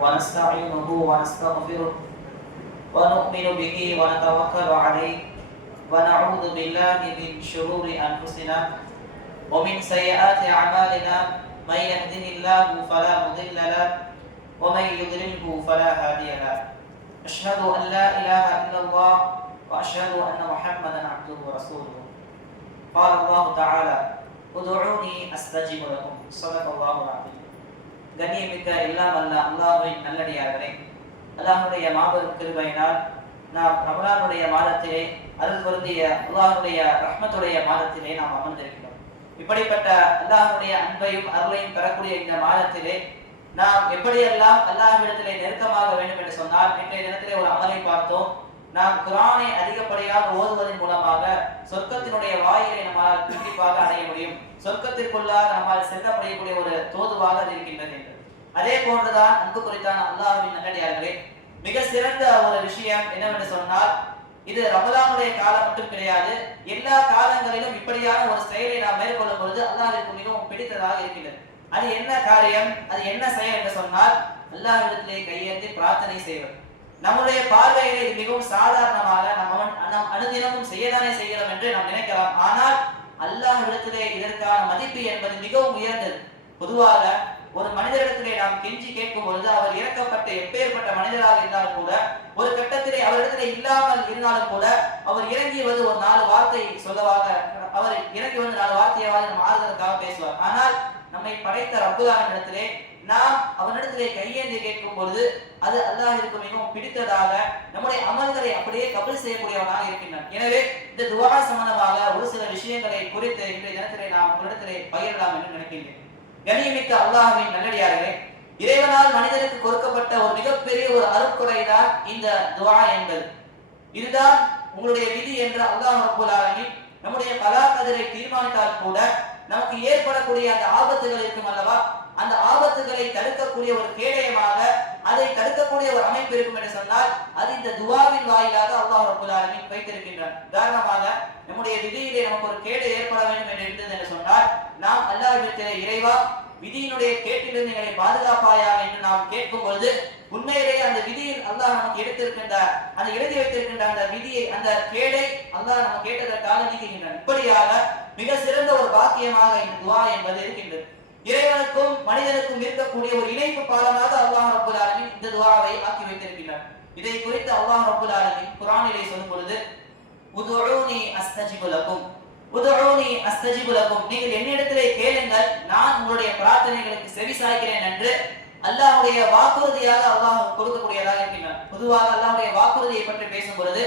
ونستعينه ونستغفره ونؤمن به ونتوكل عليه ونعوذ بالله من شرور أنفسنا ومن سيئات أعمالنا من يهده الله فلا مضل له ومن يضلله فلا هادي له أشهد أن لا إله إلا الله وأشهد أن محمدا عبده ورسوله قال الله تعالى ادعوني أستجب لكم صدق الله العظيم. கண்ணியமிக்க எல்லாம் வல்ல அல்லாஹ்வின் நல்லடியார்களே, அல்லாஹ்வுடைய மாபெரும் கிருபையினால் நாம் ரமலானுடைய மாதத்திலே அருள் பொருந்திய அல்லாஹ்வுடைய ரஹ்மத்துடைய மாதத்திலே நாம் அமர்ந்திருக்கிறோம். இப்படிப்பட்ட அல்லாஹ்வுடைய அன்பையும் அருளையும் பெறக்கூடிய இந்த மாதத்திலே நாம் எப்படியெல்லாம் அல்லாஹ்விடத்திலே நெருக்கமாக வேண்டும் என்று சொன்னால், இன்றைய தினத்திலே ஒரு அமலை பார்த்தோம். நாம் குர்ஆனை அதிகப்படியாக ஓதுவதன் மூலமாக சொர்க்கத்தினுடைய வாயிலை நம்மால் கண்டிப்பாக அடைய முடியும், சொர்க்கத்திற்குள்ளாக நம்மால் செல்ல முடியக்கூடிய ஒரு தோதுவாக அது இருக்கின்றது என்று. அதே போன்றுதான் அன்பு குறித்தான அல்லாஹ்வின் நல்லடியார்களே, மிக சிறந்த ஒரு விஷயம் என்னவென்று சொன்னால், இது ரமலானுடைய காலம் மட்டும் கிடையாது, எல்லா காலங்களிலும் இப்படியான ஒரு செயலை நாம் மேற்கொள்ளும் பொழுது அல்லாஹ்விற்கு மிகவும் பிடித்ததாக இருக்கின்றது. அது என்ன காரியம், அது என்ன செயல் என்று சொன்னால், அல்லாஹ்விடத்திலே கையேந்தி பிரார்த்தனை செய்வது. நம்முடைய பார்வையிலே இது மிகவும் சாதாரணமாக நம் அனுதினமும் செய்யதானே செய்கிறோம் என்று நாம் நினைக்கலாம். ஆனால் அல்லாஹ்விடத்திலே இதற்கான மதிப்பு என்பது மிகவும் உயர்ந்தது. பொதுவாக ஒரு மனிதரிடத்திலே நாம் கெஞ்சி கேட்கும் பொழுது அவர் இறக்கப்பட்ட எப்பேற்பட்ட மனிதராக இருந்தாலும் கூட, ஒரு கட்டத்திலே அவரிடத்திலே இல்லாமல் இருந்தாலும் கூட, அவர் இறங்கி வந்து ஒரு 4 வார்த்தை சொல்லவாக, அவர் இறங்கி வந்து 4 வார்த்தையாவது நம்ம ஆறுதலுக்காக பேசுவார். ஆனால் நம்மை படைத்த ரப்புல்லாஹ்விடத்திலே நாம் அவனிடத்திலே கையேந்தி கேட்கும் பொழுது அது அல்லாஹ்விற்கு மிகவும் பிடித்ததாக, நம்முடைய அமல்களை அப்படியே கபூல் செய்யக்கூடியவனாக இருக்கின்றான். எனவே இந்த துஆ சம்பந்தமாக ஒரு சில விஷயங்களை குறித்து இன்றைய தினத்திலே நாம் உங்களிடத்திலே பகிரலாம் என்று நினைக்கின்றேன். கண்ணியமிக்க அல்லாஹ்வின் நல்லடியார்களே, இறைவனால் மனிதனுக்கு கொடுக்கப்பட்ட ஒரு மிகப்பெரிய ஒரு அருட்கொடைதான் இந்த துஆ என்பது. இதுதான் உங்களுடைய விதி என்று அல்லாஹ் ரப்பல் ஆலமீன் நம்முடைய கலா கதிரை தீர்மானித்தால் கூட நமக்கு ஏற்படக்கூடிய அந்த ஆபத்துகள் இருக்கும் அல்லவா, அந்த ஆபத்துகளை தடுக்கக்கூடிய ஒரு கேடயமாக, அதை தடுக்கக்கூடிய ஒரு அமைப்பு இருக்கும் என்று சொன்னால், அது இந்த துஆவின் வாயிலாக அல்லாஹ் ரப்பல் ஆலமீன் வைத்திருக்கின்றான். உதாரணமாக நம்முடைய விதியிலே நமக்கு ஒரு கேடு ஏற்பட வேண்டும் என்று இருந்தது என்று சொன்னால், நாம் அல்லாஹ்விடத்திலே இறைவா விதியினுடைய கேட்டிலிருந்து எங்களை பாதுகாப்பாயாக என்று நாம் கேட்கும் பொழுது, உண்மையிலேயே அந்த விதியில் அல்லாஹ் நமக்கு எடுத்திருக்கின்ற அந்த எழுதி வைத்திருக்கின்ற அந்த விதியை, அந்த கேடை அல்லாஹ் நம்ம கேட்டதற்காக நீக்குகின்றான். இப்படியாக மிக சிறந்த ஒரு பாக்கியமாக இந்த துஆ என்பது இருக்கின்றது. இறைவனுக்கும் மனிதனுக்கும் இருக்கக்கூடிய ஒரு இணைப்பு பாலமாக அல்லாஹ் ரப்பல் ஆலமீன் இந்த துஆவை ஆக்கி வைத்திருக்கிறார். இதை குறித்து அல்லாஹ் ரப்பல் ஆலமீன் குர்ஆனிலே சொல்லும் பொழுது, உதுஊனி அஸ்தஜிபு லகும், உதுஊனி அஸ்தஜிபு லகும், நீங்கள் என்னிடத்திலே கேளுங்கள், நான் உங்களுடைய பிரார்த்தனைகளுக்கு செவிசாய்க்கிறேன் என்று அல்லாஹ்வுடைய வாக்குறுதியாக அல்லாஹ் கொடுக்கக்கூடியதாக இருக்கின்றார். பொதுவாக அல்லாஹ்வுடைய வாக்குறுதியை பற்றி பேசும் பொழுது,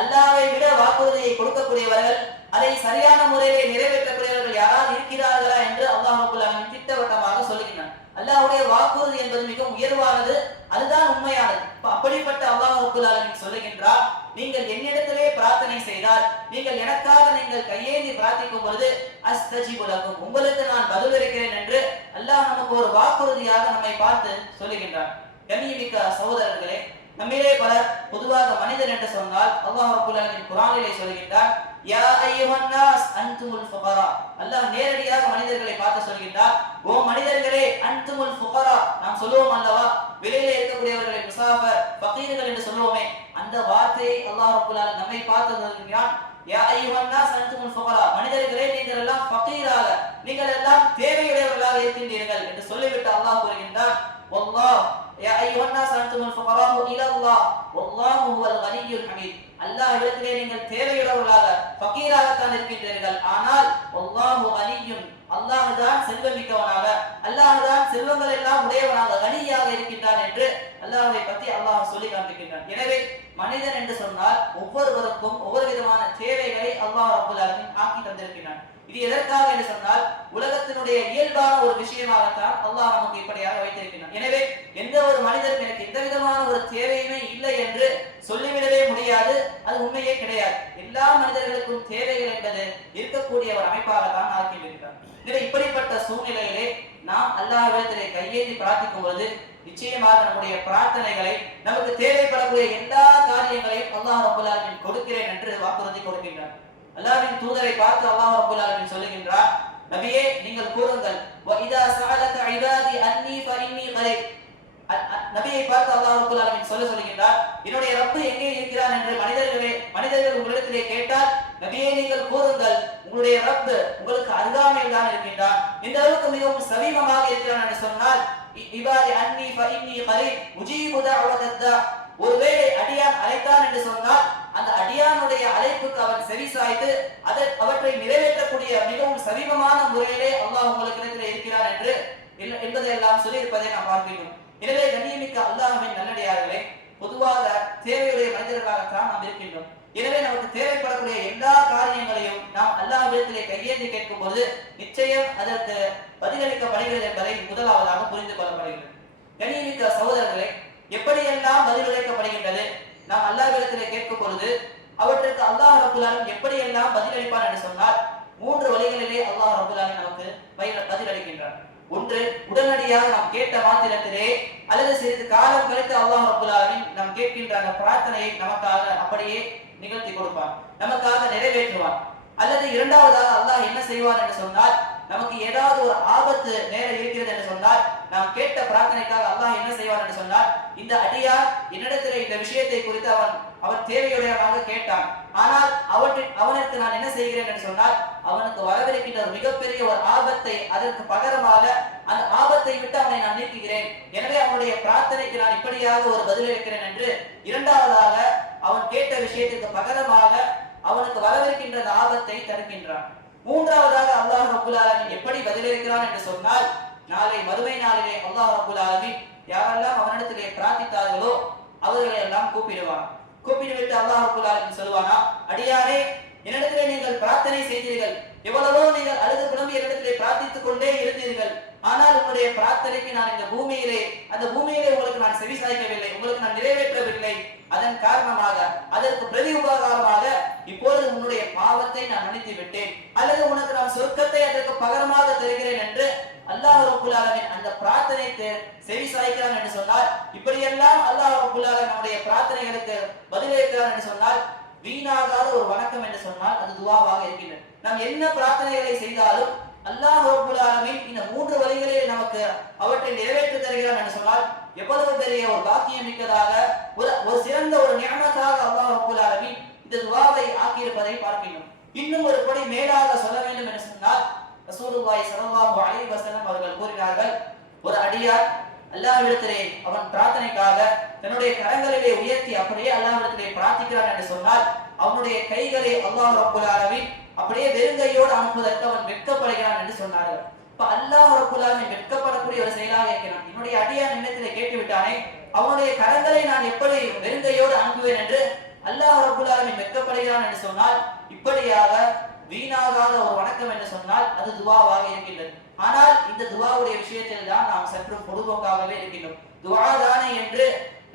அல்லாஹ்வை விட வாக்குறுதியை கொடுக்கக்கூடியவர்கள், அதை சரியான முறையிலே நிறைவேற்றக்கூடியவர்கள் யாராவது இருக்கிறார்களா என்று அல்லாஹ் ரப்பல் ஆலமீன் திட்டவட்டமாக சொல்லுகிறான். அல்லாஹ்வுடைய வாக்குறுதி என்பது மிகவும் உயர்வானது, அதுதான் உண்மையானது. அப்படிப்பட்ட அல்லாஹ் ரப்பல் ஆலமீன் சொல்லுகின்றார், நீங்கள் என்னிடத்திலே பிரார்த்தனை செய்தால், நீங்கள் எனக்காக நீங்கள் கையேந்தி பிரார்த்திக்கும் பொழுது அஸ்தஜிபு லகும், உங்களுக்கு நான் பதிலளிக்கிறேன் என்று அல்லாஹ் நமக்கு ஒரு வாக்குறுதியாக நம்மை பார்த்து சொல்லுகின்றார். கண்ணியமிக்க சகோதரர்களே, நம்மிலே பலர் பொதுவாக மனிதர் என்று சொன்னால் அல்லாஹ் ரப்பல் ஆலமீன் குர்ஆனிலே சொல்கின்றார், யா அய்யுஹன் நாஸ் அன்துமுல் ஃபுகரா, அல்லாஹ் நேரடியாக மனிதர்களை பார்த்து சொல்கின்றார், ஓ மனிதர்களே அன்துமுல் ஃபுகரா. நாம் சொல்லுவோம் அல்லவா, வெளியிலே இருக்கக்கூடியவர்களை முசாஃபர் ஃபகீர்கள் என்று சொல்லுவோமே, அந்த வார்த்தையை அல்லாஹ் ரப்பல் ஆலமீன் நம்மை பார்த்து சொல்கிறான், யா அய்யுஹன் நாஸ் அன்துமுல் ஃபுகரா, மனிதர்களே நீங்கள் எல்லாம் ஃபகீராக, நீங்கள் எல்லாம் தேவையுடையவர்களாக இருக்கின்றீர்கள் என்று சொல்லிவிட்டு அல்லாஹ் கூறுகின்றார், வல்லாஹ் யா அய்யுஹன் நாஸ் அன்துமுல் ஃபுகராஉ இலல்லாஹ் வல்லாஹு ஹுவல் கனிய்யுல் ஹமீத், அல்லாஹ்விடத்திலே நீங்கள் தேவையுடையவர்களாக ஃபகீராக தான் இருக்கின்றீர்கள், ஆனால் வல்லாஹு கனிய்யுன், அல்லாஹ் தான் செல்வமிக்கவனாக, அல்லாஹ் தான் செல்வங்கள் எல்லாம் உடையவனாக கனியாக இருக்கின்றான் என்று அல்லாஹ்வை பற்றி அல்லாஹ் சொல்லி காண்பிக்கின்றான். எனவே மனிதன் என்று சொன்னால் ஒவ்வொருவருக்கும் ஒவ்வொரு விதமான தேவைகளை அல்லாஹ் ரப்பல் ஆலமீன் ஆக்கி தந்திருக்கிறான். இது எதற்காக என்று சொன்னால், உலகத்தினுடைய இயல்பான ஒரு விஷயமாகத்தான் அல்லாஹ் நமக்கு இப்படியாக வைத்திருக்கிறான். எனவே எந்த ஒரு மனிதனும் எனக்கு எந்த விதமான ஒரு தேவையுமே இல்லை என்று சொல்லிவிடவே முடியாது, அது உண்மையே கிடையாது. எல்லா மனிதர்களுக்கும் தேவைகள் என்பது இருக்கக்கூடிய ஒரு அமைப்பாகத்தான் ஆக்கியிருக்கிறார். எனவே இப்படிப்பட்ட சூழ்நிலையிலே நாம் அல்லாஹ்விடத்திலே கையேந்தி பிரார்த்திக்கும் பொழுது நிச்சயமாக நம்முடைய பிரார்த்தனைகளை, நமக்கு தேவைப்படக்கூடிய எல்லா காரியங்களையும் அல்லாஹ் ரப்பல் ஆலமீன் கொடுக்கிறேன் என்று வாக்குறுதி கொடுக்கின்றார். அல்லாஹ்வின் தூதரை பார்த்து அல்லாஹ் ரப்பல் ஆலமீன் சொல்லுகின்றார், நபியே நீங்கள் கூறுங்கள், வ இதா சஅலக இபாதி அன்னி ஃபஇன்னி கரீப். நபியை பார்த்து அல்லாஹ் ரப்பல் ஆலமீன் சொல்லுகின்றார், என்னுடைய ரப்பு எங்கே இருக்கிறான் என்று மனிதர்கள் உங்களிடத்திலே கேட்டால் நபியே நீங்கள் கூறுங்கள், உங்களுடைய ரப்பு உங்களுக்கு அருகாமையில் தான் இருக்கின்றான். இந்த அளவுக்கு மிகவும் சமீபமாக இருக்கிறான் என்று சொன்னால், இபாதி அன்னி ஃபஇன்னி கரீப் உஜீபு தஅவத்தத்தா. ஒருவேளை அடியான் அழைத்தான் என்று சொன்னால் அந்த அடியானுடைய அழைப்புக்கு அவன் செவி சாய்த்து அவற்றை நிறைவேற்றக்கூடிய மிகவும் சமீபமான முறையிலே அல்லாஹ் உங்களுக்கு இடத்திலே இருக்கிறான் என்று என்பதையெல்லாம் சொல்லி இருப்பதை நாம் பார்க்கிறோம். எனவே கண்ணியமிக்க அல்லாஹ்வின் நல்லடியார்களே, பொதுவாக தேவையுடைய மனிதர்களாகத்தான் நாம் இருக்கின்றோம். எனவே நமக்கு தேவைப்படக்கூடிய எல்லா காரியங்களையும் நாம் அல்லாஹ்விடத்திலே கையேந்தி கேட்கும் போது நிச்சயம் அதற்கு பதிலளிக்கப்படுகிறது என்பதை முதலாவதாக புரிந்து கொள்ளப்படுகிறது. கண்ணியமிக்க சகோதரர்களே, எப்படியெல்லாம் பதிலளிக்கப்படுகின்றது? நாம் அல்லாஹ்விடத்திலே கேட்கும் பொழுது அவற்றுக்கு அல்லாஹ் ரப்பல் ஆலமீன் எப்படியெல்லாம் பதிலளிப்பான் என்று சொன்னால் 3 வழிகளிலே அல்லாஹ் ரப்பல் ஆலமீன் நமக்கு பதிலளிக்கின்றார். ஒன்று, உடனடியாக நாம் கேட்ட மாத்திரத்திலே அல்லது சிறிது காலம் கழித்து அல்லாஹ் ரப்பல் ஆலமீன் நாம் கேட்கின்ற அந்த பிரார்த்தனையை நமக்காக அப்படியே நிகழ்த்தி கொடுப்பான், நமக்காக நிறைவேற்றுவான். அல்லது இரண்டாவதாக அல்லாஹ் என்ன செய்வான் என்று சொன்னால், நமக்கு ஏதாவது ஒரு ஆபத்து நேர இருக்கிறது என்று சொன்னால் நாம் கேட்ட பிரார்த்தனைக்காக அல்லாஹ் என்ன செய்வான் என்று சொன்னால், இந்த அடியார் என்னிடத்தில் இந்த விஷயத்தை குறித்து அவன் தேவையுடையவனாக கேட்டான், ஆனால் அவனுக்கு நான் என்ன செய்கிறேன் என்று சொன்னால் அவனுக்கு வரவிருக்கின்ற ஒரு மிகப்பெரிய ஒரு ஆபத்தை அதற்கு பகரமாக அந்த ஆபத்தை விட்டு அவனை நான் நீக்குகிறேன், எனவே அவனுடைய பிரார்த்தனைக்கு நான் இப்படியாக ஒரு பதிலளிக்கிறேன் என்று இரண்டாவதாக அவன் கேட்ட விஷயத்திற்கு பகரமாக அவனுக்கு வரவிருக்கின்ற அந்த ஆபத்தை தடுக்கின்றான். மூன்றாவதாக அல்லாஹ் ரப்பல் ஆலமீன் எப்படி பதிலளிக்கிறான் என்று சொன்னால், நாளை மறுமை நாளிலே அல்லாஹ் ரப்பல் ஆலமீன் யாரெல்லாம் அவனிடத்திலே பிரார்த்தித்தார்களோ அவர்களை எல்லாம் கூப்பிடுவிட்டு அல்லாஹ் ரப்பல் ஆலமீன் சொல்வானா, அடியாரே என்னிடத்திலே நீங்கள் பிரார்த்தனை செய்தீர்கள், எவ்வளவோ நீங்கள் அழுது புலம்பி என்னிடத்திலே பிரார்த்தித்துக் கொண்டே இருந்தீர்கள், ஆனால் உங்களுடைய பிரார்த்தனைக்கு நான் இந்த பூமியிலே உங்களுக்கு நான் செவி சாய்க்கவில்லை, உங்களுக்கு நான் நிறைவேற்றவில்லை. அதன் காரணமாக அதற்கு பிரதி உபகாரமாக இப்பொழுது உன்னுடைய பாவத்தை நான் மன்னித்து விட்டேன், அல்லது உனக்கு நான் சொர்க்கத்தை அதற்கு பகரமாக தருகிறேன் என்று அல்லாஹ் ரப்பல் ஆலமீன் அந்த பிரார்த்தனைக்கு செவி சாய்க்கிறான் என்று சொன்னால், இப்படியெல்லாம் அல்லாஹ் ரப்பல் ஆலமீன் நம்முடைய பிரார்த்தனைகளுக்கு பதிலளிக்கிறான் என்று சொன்னால் வீணாகாத ஒரு வணக்கம் என்று சொன்னால் அது துஆவாக இருக்கின்றது. நாம் என்ன பிரார்த்தனைகளை செய்தாலும் அல்லாஹ் ரப்பல் ஆலமீன் இந்த 3 வழிகளிலே நமக்கு அவற்றை நிறைவேற்றி தருகிறான் என்று சொன்னால் எவ்வளவு பெரிய ஒரு பாக்கியம் மிக்கதாக ஒரு சிறந்த ஒரு நியமத்தாக அல்லாஹ் ரப்பல் ஆலமீன் இந்த துஆவை ஆக்கியிருப்பதை பார்க்கிறோம். இன்னும் ஒரு படி மேலாக சொல்ல வேண்டும் என்று சொன்னால், ரசூலுல்லாஹி ஸல்லல்லாஹு அலைஹி வஸல்லம் அவர்கள் கூறினார்கள், ஒரு அடியார் அல்லாஹ்விடத்திலே அவன் பிரார்த்தனைக்காக தன்னுடைய கரங்களிலே உயர்த்தி அப்படியே அல்லாஹ்விடத்திலே பிரார்த்திக்கிறான் என்று சொன்னால் அவனுடைய கைகளை அல்லாஹ் ரப்பல் ஆலமீன் அப்படியே வெறுங்கையோடு அனுப்புவதற்கு அவன் வெட்கப்படுகிறான் என்று சொன்னார்கள். இப்ப அல்லாஹ் ரப்பல் ஆலமீன் வெட்கப்படக்கூடிய ஒரு செயலாக இருக்கிறான். என்னுடைய அடியான் என்னிடத்திலே கேட்டு விட்டானே, அவனுடைய கரங்களை நான் எப்படி வெறுங்கையோடு அனுப்புவேன் என்று அல்லாஹ் ரப்பல் ஆலமீன் வெட்கப்படுகிறான் என்று சொன்னால் இப்படியாக வீணாகாத ஒரு வணக்கம் என்று சொன்னால் அது துஆவாக இருக்கின்றது. ஆனால் இந்த துஆவுடைய விஷயத்தில் தான் நாம் சற்று பொதுபோக்காகவே இருக்கின்றோம். துஆ தானே என்று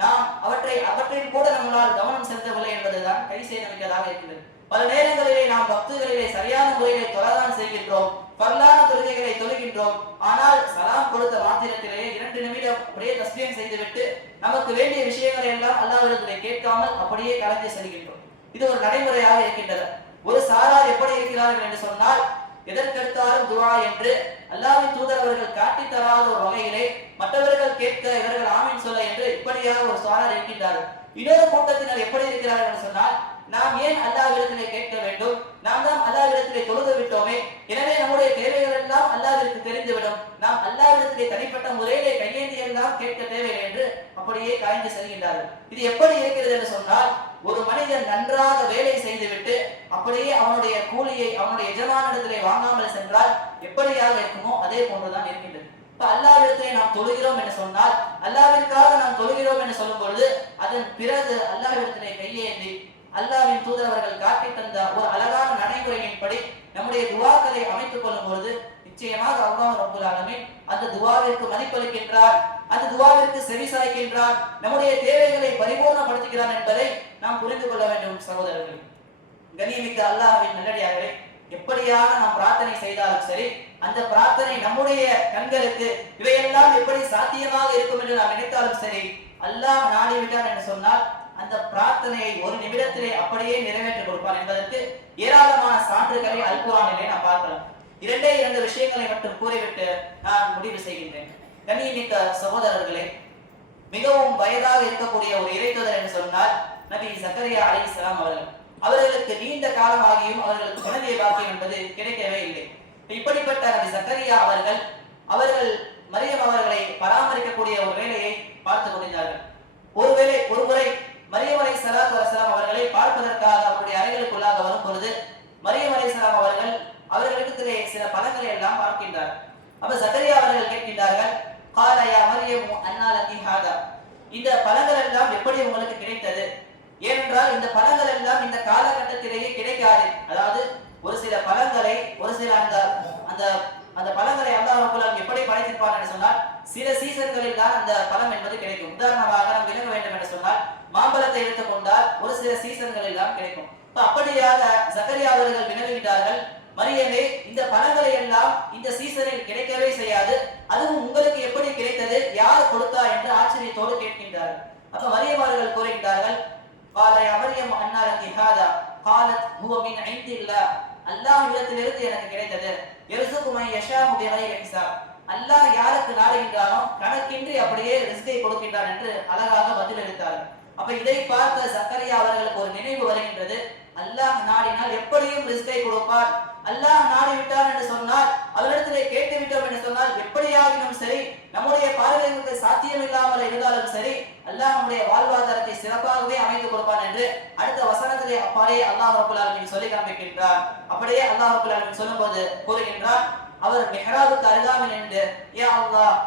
நாம் அவற்றில் கூட நம்மால் கவனம் செலுத்தவில்லை என்பதுதான் கை செய்தமைக்கதாக இருக்கின்றது. பல நேரங்களிலே நாம் பக்துகளிலே சரியான முறையிலே தொழதான் செய்கின்றோம், பரலான தொழுகைகளை தொழுகின்றோம், ஆனால் சலாம் கொடுத்த மாத்திரத்திலேயே 2 நிமிடம் அப்படியே தஸ்பீஹ் செய்துவிட்டு நமக்கு வேண்டிய விஷயங்களை எல்லாம் அல்லாஹ்விடத்திலே கேட்காமல் அப்படியே கலந்து செல்கின்றோம். இது ஒரு நடைமுறையாக இருக்கின்றது. ஒரு சாரார் எப்படி இருக்கிறார்கள் என்று சொன்னால், எதற்கெடுத்தாலும் துஆ என்று அல்லாஹ்வின் தூதர் அவர்கள் காட்டி தராத ஒரு வகையிலே மற்றவர்கள் கேட்க இவர்கள் ஆமீன் சொல்ல என்று இப்படியாக ஒரு சாரார் இருக்கின்றார்கள். இன்னொரு கூட்டத்தினர் எப்படி இருக்கிறார்கள் என்று சொன்னால், நாம் ஏன் அல்லாஹ்விடத்திலே கேட்க வேண்டும், நாம் தான் அல்லாஹ்விடத்திலே தொழுது விட்டோமே, எனவே நம்முடைய தேவைகள் எல்லாம் அல்லாஹ்விற்கு தெரிந்துவிடும், நாம் அல்லாஹ்விடத்திலே தனிப்பட்ட முறையிலே கையேந்தி எல்லாம் கேட்க தேவையில்லை என்று அப்படியே காய்ந்து செல்கின்றார்கள். இது எப்படி இருக்கிறது என்று சொன்னால், ஒரு மனிதன் நன்றாக வேலை செய்துவிட்டு அப்படியே அவனுடைய கூலியை அவனுடைய எஜமானிடத்திலே வாங்காமல் சென்றால் எப்படியாக இருக்குமோ அதே போன்றுதான் இருக்கின்றது. இப்ப அல்லாஹ்விடத்திலே நாம் தொழுகிறோம் என்று சொன்னால், அல்லாஹ்விற்காக நாம் தொழுகிறோம் என்று சொல்லும் பொழுது அதன் பிறகு அல்லாஹ்விடத்திலே கையேந்தி அல்லாஹ்வின் தூதர் அவர்கள் காட்டி தந்த ஒரு அழகான நடைமுறையின்படி நம்முடைய துஆக்களை அமைத்துக் கொள்ளும் பொழுது நிச்சயமாக அல்லாஹ் ரப்பல் ஆலமீன் அந்த துஆவிற்கு மதிப்பளிக்கின்றார், அந்த துஆவிற்கு செவி சாய்க்கின்றார், நம்முடைய தேவைகளை பரிபூர்ணப்படுத்துகிறார் என்பதை நாம் புரிந்து கொள்ள வேண்டும் சகோதரர்கள். கண்ணியமிக்க அல்லாஹ்வின் நல்லடியார்களே, எப்படியாக நாம் பிரார்த்தனை செய்தாலும் சரி, அந்த பிரார்த்தனை நம்முடைய கண்களுக்கு இவையெல்லாம் எப்படி சாத்தியமாக இருக்கும் என்று நாம் நினைத்தாலும் சரி, அல்லாஹ் நாடிவிட்டான் என்று சொன்னால் அந்த பிரார்த்தனையை ஒரு நிமிடத்திலே அப்படியே நிறைவேற்றி கொடுப்பான் என்பதற்கு ஏராளமான சான்றுகளை அல் குர்ஆனிலே நாம் பார்க்கலாம். இரண்டே இரண்டு விஷயங்களை மட்டும் கூறிவிட்டு நான் முடிவு செய்கின்றேன். கண்ணியமிக்க சகோதரர்களே, மிகவும் வயதாக இருக்கக்கூடிய ஒரு இறைத்தூதர் என்று சொன்னால் நபி ஜக்கரியா அலைஹிஸ்ஸலாம் அவர்களுக்கு நீண்ட காலமாகியும் அவர்களுக்கு குழந்தை பாக்கியம் என்பது கிடைக்கவே இல்லை. இப்படிப்பட்ட நபி ஜக்கரியா அவர்கள் மரியம் அவர்களை பராமரிக்கக்கூடிய ஒரு வேலையை பார்த்து கொண்டிருந்தார்கள். ஒருமுறை மரியம் அலைஹிஸ்ஸலாத்து வஸலாம் அவர்களை பார்ப்பதற்காக அவருடைய அறைகளுக்குள்ளாக வரும் பொழுது மரியம் அலைஹிஸ்ஸலாம் அவர்களிடத்திலே சில பழங்களை எல்லாம் பார்க்கின்றார். அப்ப ஜக்கரியா அவர்கள் கேட்கின்றார்கள், قال يا مريم أنى لك هذا, இந்த பழங்கள் எல்லாம் எப்படி உங்களுக்கு கிடைத்தது? ஏனென்றால் இந்த பழங்கள் எல்லாம் இந்த காலகட்டத்திலேயே கிடைக்காது. அதாவது ஒரு சில பழங்களை ஒரு சில அந்த பழங்களை அல்லாஹ் ரப்பல் ஆலமீன் எப்படி படைத்திருப்பார் என்று சொன்னால் சில சீசன்களில் தான் அந்த பழம் என்பது கிடைக்கும். உதாரணமாக நாம் விளங்க வேண்டும் என்று சொன்னால் மாம்பழத்தை எடுத்துக்கொண்டால் ஒரு சில சீசன்களில் தான் கிடைக்கும். அப்படியாக ஜக்கரியா அவர்கள் வினவுகிறார்கள், மரியமே, இந்த பழங்களை எல்லாம் இந்த சீசனில் கிடைக்கவே செய்யாது, அதுவும் உங்களுக்கு எப்படி கிடைத்தது, யார் கொடுத்தா என்று ஆச்சரியத்தோடு கேட்கின்றார்கள். அப்ப மரியம் அவர்கள் கூறுகின்றார்கள், قال يا مريم أنى لك هذا قالت هو من عند الله, அல்லாஹ்விடத்திலிருந்து எனக்கு கிடைத்தது. யர்சுகு மன் யஷாஉ பிகைரி ஹிசாப், அல்லாஹ் யாருக்கு நாடுகின்றானோ கணக்கின்றி அப்படியே ரிஸ்கை கொடுக்கின்றான் என்று அழகாக பதிலளித்தார்கள். அப்ப இதை பார்த்த ஜக்கரியா அவர்களுக்கு ஒரு நினைவு வருகின்றது, அல்லாஹ் நாடினால் எப்படியும் ரிஸ்கை கொடுப்பார், அல்லாஹ் நாடிவிட்டார் என்று சொன்னால் அவரிடத்திலே கேட்டு விட்டோம் என்று சொன்னால் எப்படியாகினும் சரி, நம்முடைய பார்வைகளுக்கு சாத்தியம் இல்லாமல் இருந்தாலும் சரி, அல்லாஹ் நம்முடைய வாழ்வாதாரத்தை சிறப்பாகவே அமைத்து கொடுப்பான் என்று அடுத்த வசனத்திலே அப்படியே அல்லாஹ் ரப்பல் ஆலமீன் சொல்லி காண்பிக்கின்றார். அப்படியே அல்லாஹ் ரப்பல் ஆலமீன் சொல்லும்போது கூறுகின்றார், அவர் மிஹ்ராபுக்கு அருகாமையில் நின்று யா அல்லாஹ்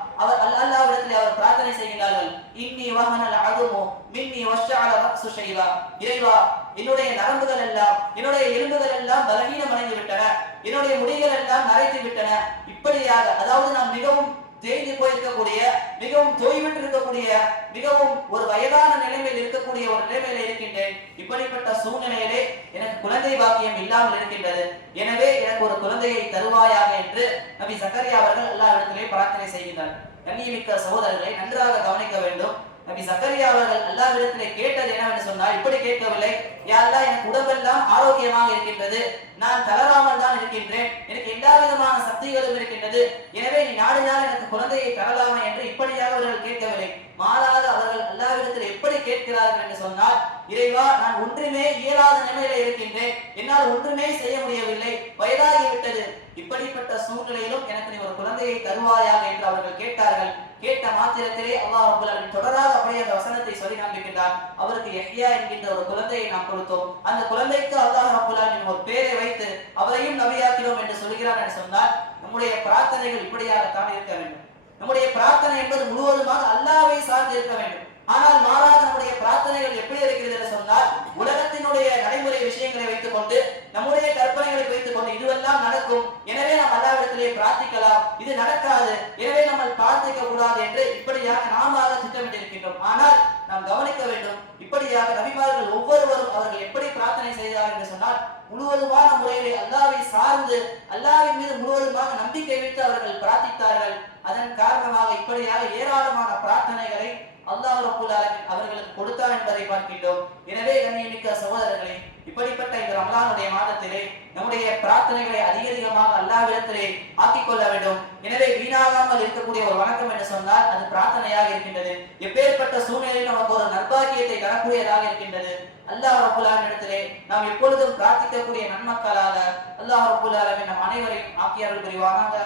அல்லாஹ்விடத்திலே அவர் பிரார்த்தனை செய்கிறார்கள், இன்னி வஹனல் அதுமு மின்னி வஷ்அல ரக்ஸு ஷைபா, இறைவா, என்னுடைய நரம்புகள் எல்லாம் என்னுடைய எலும்புகள் எல்லாம் பலவீனம் அடைந்து விட்டன, என்னுடைய முடிகள் எல்லாம் நரைத்து விட்டன. இப்படியாக அதாவது நான் மிகவும் தேய்ந்து போயிருக்கக்கூடிய, மிகவும் தொய்விட்டு இருக்கக்கூடிய, மிகவும் ஒரு வயதான நிலைமையில் இருக்கக்கூடிய ஒரு நிலைமையில இருக்கின்றேன். இப்படிப்பட்ட சூழ்நிலையிலே எனக்கு குழந்தை பாக்கியம் இல்லாமல் இருக்கின்றது, எனவே எனக்கு ஒரு குழந்தையை தருவாயாக என்று நபி ஜக்கரியா அவர்கள் அல்லாஹ்விடத்திலே பிரார்த்தனை செய்கின்றார். கண்ணியமிக்க சகோதரர்களை நன்றாக கவனிக்க வேண்டும். நபி ஜக்கரியா அவர்கள் அல்லாஹ்விடத்திலே கேட்டது என்னவென்று சொன்னால் இப்படி கேட்கவில்லை, யா அல்லாஹ், எனக்கு உடம்பெல்லாம் ஆரோக்கியமாக இருக்கின்றது, நான் தளராமல் தான் இருக்கின்றேன், எனக்கு எல்லா விதமான சக்திகளும் இருக்கின்றது, எனவே நீ நாடினால் எனக்கு குழந்தையை தரலாமா என்று இப்படியாக அவர்கள் கேட்கவில்லை. மாறாக அவர்கள் அல்லாஹ்விடத்தில் எப்படி கேட்கிறார்கள் என்று சொன்னால், இறைவா, நான் ஒன்றுமே இயலாத நிலையில இருக்கின்றேன், என்னால் ஒன்றுமே செய்ய முடியவில்லை, வயதாகிவிட்டது, இப்படிப்பட்ட சூழ்நிலையிலும் எனக்கு நீ ஒரு குழந்தையை தருவாயாக என்று அவர்கள் கேட்டார்கள். கேட்ட மாத்திரத்திலே அல்லாஹ் ரப்பல் ஆலமீன் தொடராக அப்படியே அந்த வசனத்தை சொல்லி காண்பிக்கின்றார். அவருக்கு யஹ்யா என்கின்ற ஒரு குழந்தையை நாம் கொடுத்தோம், அந்த குழந்தைக்கு அல்லாஹ் ரப்பல் ஆலமீன் ஒரு பேரை வைத்து அவரையும் நபியாக்கினோம் என்று சொல்கிறார் என்று சொன்னால் நம்முடைய பிரார்த்தனைகள் இப்படியாகத்தான் இருக்க வேண்டும். நம்முடைய பிரார்த்தனை என்பது முழுவதுமாக அல்லாஹ்வை சார்ந்து இருக்க வேண்டும். ஆனால் மாறாக நம்முடைய பிரார்த்தனைகள் எப்படி இருக்கிறது என்று சொன்னால் உலகத்தினுடைய நடைமுறை விஷயங்களை வைத்துக் கொண்டு, நம்முடைய கற்பனைகளை வைத்துக் கொண்டு இதுவெல்லாம் நடக்கும், எனவே நாம் அல்லாஹ்விடத்திலே பிரார்த்திக்கலாம், இது நடக்காது, எனவே நம்ம பிரார்த்திக்க கூடாது என்று இப்படியாக நாம திட்டமிட்டிருக்கின்றோம். ஆனால் நாம் கவனிக்க வேண்டும், இப்படியாக நபிமார்கள் ஒவ்வொருவரும் அவர்கள் எப்படி பிரார்த்தனை செய்தார்கள் என்று சொன்னால் முழுவதுமான முறையிலே அல்லாஹ்வை சார்ந்து அல்லாஹ்வின் மீது முழுவதுமாக நம்பிக்கை வைத்து அவர்கள் பிரார்த்தித்தார்கள். அதன் காரணமாக இப்படியாக ஏராளமான பிரார்த்தனைகளை அல்லாஹ் ரப்பல் ஆலமீன் அவர்களுக்கு கொடுத்தார் என்பதை பார்க்கின்றோம். எனவே கண்ணியமிக்க சகோதரர்களே, இப்படிப்பட்ட இந்த ரமலானுடைய மாதத்திலே நம்முடைய பிரார்த்தனைகளை அதிகமாக அல்லாஹ்விடத்திலே ஆக்கிக் கொள்ள வேண்டும். எனவே வீணாகாமல் இருக்கக்கூடிய ஒரு வணக்கம் என்று சொன்னால் அது பிரார்த்தனையாக இருக்கின்றது. எப்பேற்பட்ட சூழ்நிலையில் நமக்கு ஒரு நற்பாக்கியத்தை தரக்கூடியதாக இருக்கின்றது. அல்லாஹ் ரப்பல் ஆலமீன் இடத்திலே நாம் எப்பொழுதும் பிரார்த்திக்கக்கூடிய நன்மக்களாக அல்லாஹ் ரப்பல் ஆலமீன் நம் அனைவரையும் ஆக்கியருள் புரிவானாக.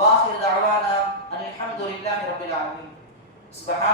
வாஹிர் தஅவானா அல்ஹம்துலில்லாஹி ரப்பில் ஆலமீன். சுப்ஹான